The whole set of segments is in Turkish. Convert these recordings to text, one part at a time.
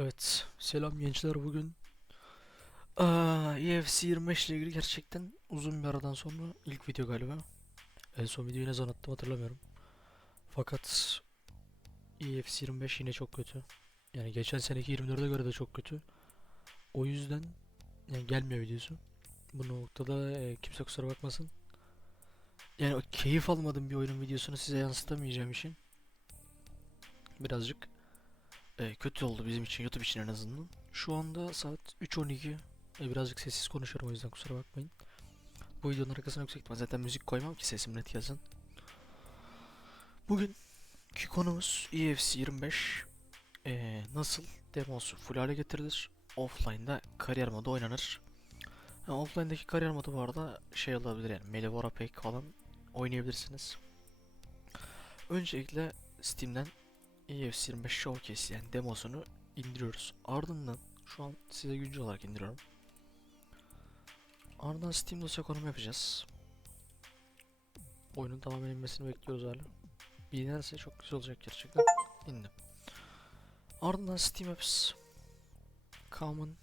Evet, selam gençler bugün Aa, UFC 25 ile ilgili gerçekten uzun bir aradan sonra ilk video galiba. En son videoyu ne zaman attım hatırlamıyorum. Fakat UFC 25 yine çok kötü. Yani geçen seneki 24'e göre de çok kötü. O yüzden yani gelmiyor videosu. Bu noktada e, kimse kusura bakmasın. Yani keyif almadığım bir oyunun videosunu size yansıtamayacağım için birazcık e, kötü oldu bizim için, YouTube için en azından. Şu anda saat 3.12. E, birazcık sessiz konuşuyorum o yüzden kusura bakmayın. Bu videonun arkasına yüksek ihtimal zaten müzik koymam ki sesim net gelsin. Bugünkü konumuz E UFC 25. E, nasıl demosu full hale getirilir? Offline'da kariyer modu oynanır. Ha, offline'daki kariyer modu bu arada şey olabilir yani Melee Warpack falan oynayabilirsiniz. Öncelikle Steam'den EFC 25 Showcase yani demosunu indiriyoruz. Ardından şu an size güncel olarak indiriyorum. Ardından Steam dosya konumu yapacağız. Oyunun tamamen inmesini bekliyoruz hala. Bir inerse çok güzel olacak gerçekten. İndim. Ardından Steam Apps Common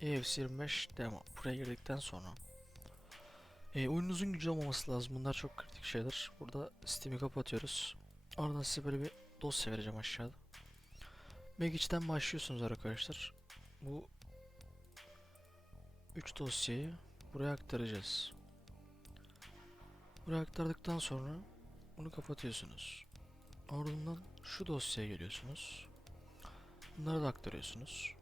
EFC 25 demo. Buraya girdikten sonra e, oyununuzun güncel olmaması lazım. Bunlar çok kritik şeyler. Burada Steam'i kapatıyoruz. Ardından size böyle bir dosya vereceğim aşağıda. Magic'ten başlıyorsunuz arkadaşlar. Bu 3 dosyayı buraya aktaracağız. Buraya aktardıktan sonra bunu kapatıyorsunuz. Ardından şu dosyaya geliyorsunuz. Bunları da aktarıyorsunuz.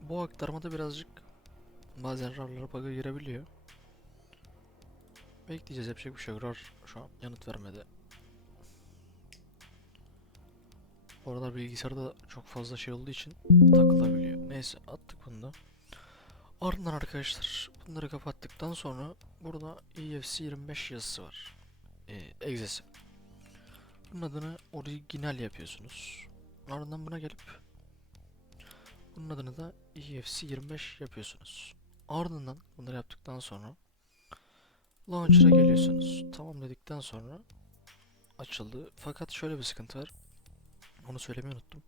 Bu aktarmada birazcık bazen RAR'lara bug'a girebiliyor. Bekleyeceğiz yapacak bir şey. RAR şu an yanıt vermedi. Bu aralar bilgisayarda çok fazla şey olduğu için takılabiliyor. Neyse attık bunu da. Ardından arkadaşlar bunları kapattıktan sonra burada EFC 25 yazısı var. Ee, egzesi. Bunun adını orijinal yapıyorsunuz. Ardından buna gelip bunun adını da EFC 25 yapıyorsunuz. Ardından bunları yaptıktan sonra Launcher'a geliyorsunuz. Tamam dedikten sonra açıldı. Fakat şöyle bir sıkıntı var. Onu söylemeyi unuttum.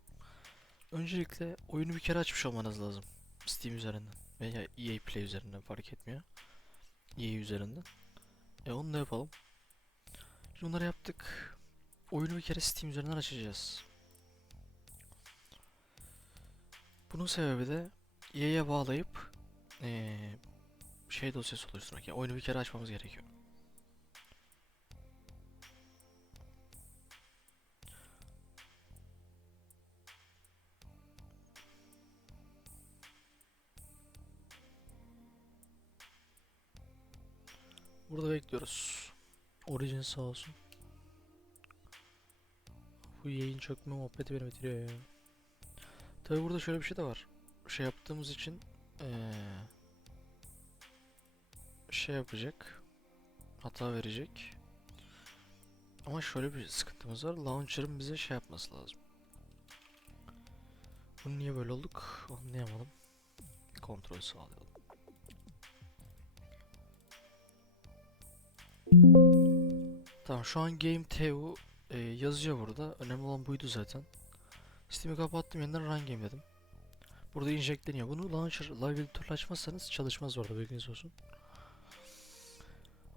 Öncelikle oyunu bir kere açmış olmanız lazım. Steam üzerinden veya EA Play üzerinden fark etmiyor. EA üzerinden. E onu da yapalım. Şimdi bunları yaptık. Oyunu bir kere Steam üzerinden açacağız. Bunun sebebi de EA'ye bağlayıp ee, şey dosyası oluşturmak. Yani oyunu bir kere açmamız gerekiyor. Burada bekliyoruz. Origin sağ olsun. Bu yayın çökme muhabbeti beni bitiriyor ya. Tabi burada şöyle bir şey de var. Şey yaptığımız için ee, şey yapacak. Hata verecek. Ama şöyle bir sıkıntımız var. Launcher'ın bize şey yapması lazım. Bunu niye böyle olduk anlayamadım. Kontrol sağlayalım. Tamam şu an Game TU e, yazıyor burada. Önemli olan buydu zaten. Steam'i kapattım yeniden Run Game dedim. Burada injectleniyor. Bunu launcher live editörle açmazsanız çalışmaz orada bilginiz olsun.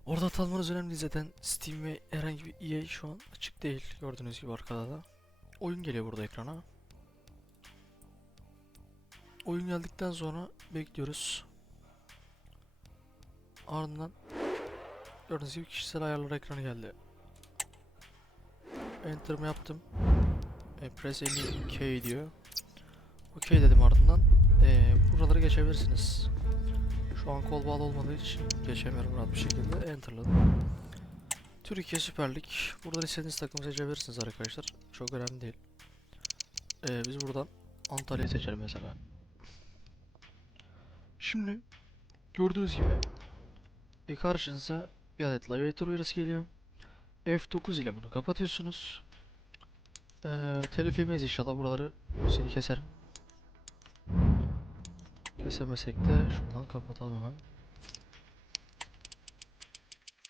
Orada tanımanız önemli zaten. Steam ve herhangi bir EA şu an açık değil. Gördüğünüz gibi arkada da. Oyun geliyor burada ekrana. Oyun geldikten sonra bekliyoruz. Ardından gördüğünüz gibi kişisel ayarlar ekranı geldi. Enter'ımı yaptım. E, press any K diyor. OK dedim ardından. E, buraları geçebilirsiniz. Şu an kol bağlı olmadığı için geçemiyorum rahat bir şekilde. Enter'ladım. Türkiye Süper Lig. Buradan istediğiniz takımı seçebilirsiniz arkadaşlar. Çok önemli değil. E, biz buradan Antalya'yı seçelim mesela. Şimdi gördüğünüz gibi e, karşınıza bir adet editor uyarısı geliyor. F9 ile bunu kapatıyorsunuz. Ee, telif inşallah buraları seni keser. Kesemesek de şundan kapatalım hemen.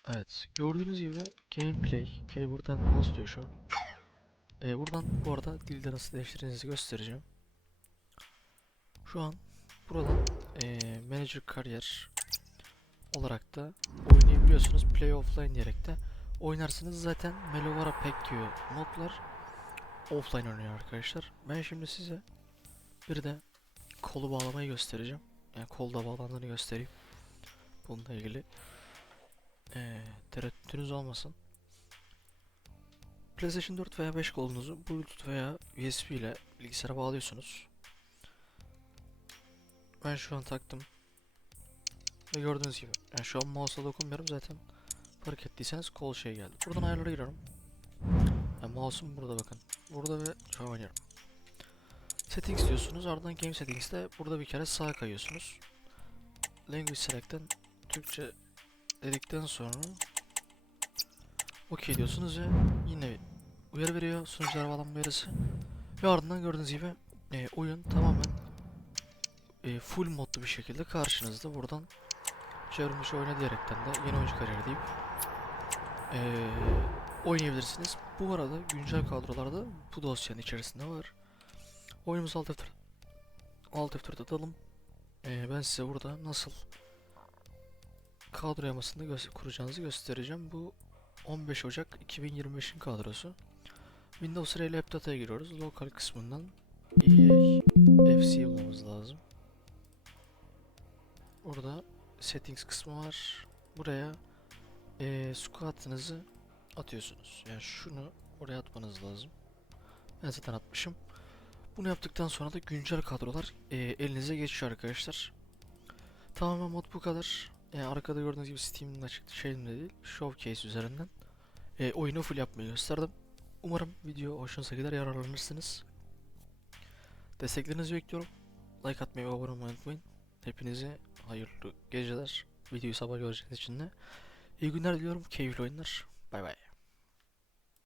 Evet gördüğünüz gibi gameplay keyboard'dan mouse diyor şu an. Ee, buradan bu arada dilde nasıl değiştirdiğinizi göstereceğim. Şu an buradan ee, Manager Kariyer olarak da oynayabiliyorsunuz. Play Offline diyerek de oynarsınız. Zaten Melovara Pekyo modlar offline oynuyor arkadaşlar. Ben şimdi size bir de kolu bağlamayı göstereceğim. Yani kolda bağlandığını göstereyim. Bununla ilgili ee, tereddütünüz olmasın. PlayStation 4 veya 5 kolunuzu Bluetooth veya USB ile bilgisayara bağlıyorsunuz. Ben şu an taktım. Ve gördüğünüz gibi. Yani şu an mouse'a dokunmuyorum zaten. Fark ettiyseniz kol şey geldi. Buradan ayarlara giriyorum. Yani mouse'um burada bakın. Burada ve an oynuyorum. Settings diyorsunuz. Ardından Game Settings'te burada bir kere sağa kayıyorsunuz. Language Select'ten Türkçe dedikten sonra OK diyorsunuz ve yine uyarı veriyor sunuculara bağlanma uyarısı. Ve ardından gördüğünüz gibi e, oyun tamamen e, full modlu bir şekilde karşınızda. Buradan çevrimiçi oyna diyerekten de yeni oyuncu kariyeri deyip e, oynayabilirsiniz. Bu arada güncel kadrolarda bu dosyanın içerisinde var. Oyunumuz Alt F4 Alt F4 atalım. E, ben size burada nasıl kadro yamasını gö- kuracağınızı göstereceğim. Bu 15 Ocak 2025'in kadrosu. Windows ile App Data'ya giriyoruz. Lokal kısmından EA FC bulmamız lazım. Burada settings kısmı var. Buraya eee squat'ınızı atıyorsunuz. Yani şunu oraya atmanız lazım. Ben zaten atmışım. Bunu yaptıktan sonra da güncel kadrolar eee, elinize geçiyor arkadaşlar. Tamamen mod bu kadar. Yani arkada gördüğünüz gibi Steam'in açık şeyinde değil. Showcase üzerinden e, oyunu full yapmayı gösterdim. Umarım video hoşunuza gider yararlanırsınız. Desteklerinizi bekliyorum. Like atmayı ve abone olmayı unutmayın. Hepinize hayırlı geceler. Videoyu sabah göreceğiniz için de. İyi günler diliyorum. Keyifli oyunlar. Bay bay.